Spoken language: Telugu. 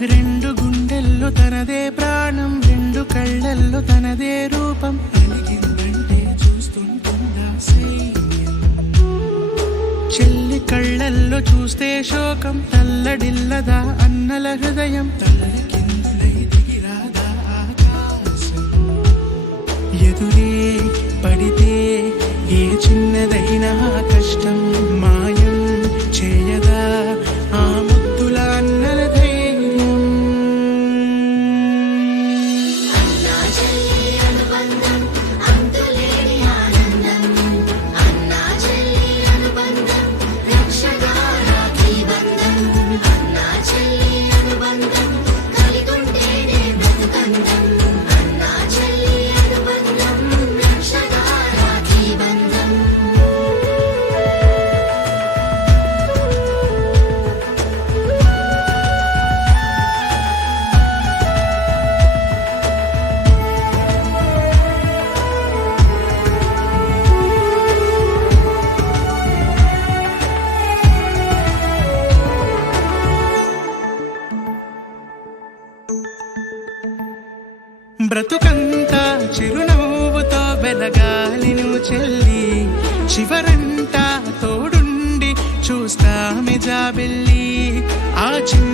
రెండు గుండెల్లో తనదే ప్రాణం, రెండు కళ్ళల్లో తనదే రూపం. అలిగిందంటే చూస్తుంటుందా సైన్యం. చెల్లి కళ్ళల్లో చూస్తే శోకం, తల్లడిల్లదా అన్నల హృదయం. తల్లకిందులై దిగిరాదా ఆకాశం. ఎదురే పడితే ఏ చిన్నదైనా కష్టం మాయం చేయదా ఆ ముద్దుల అన్నల ధైర్యం. అన్నా చెల్లి అనుబంధం అంతులేని ఆనందం. అన్నా చెల్లి అనుబంధం రక్షగా రాఖీ బంధం. అన్నా చెల్లి అనుబంధం కలిగుంటేనే బ్రతుకందం. అన్నా చెల్లి అనుబంధం రక్షగా రాఖీ బంధం. బ్రతుకంతా చిరునవ్వుతో వెలగాలి నువ్వు చెల్లి. చివరంతా తోడుండి చూస్తామె జాబెల్లి. ఆ చిన్న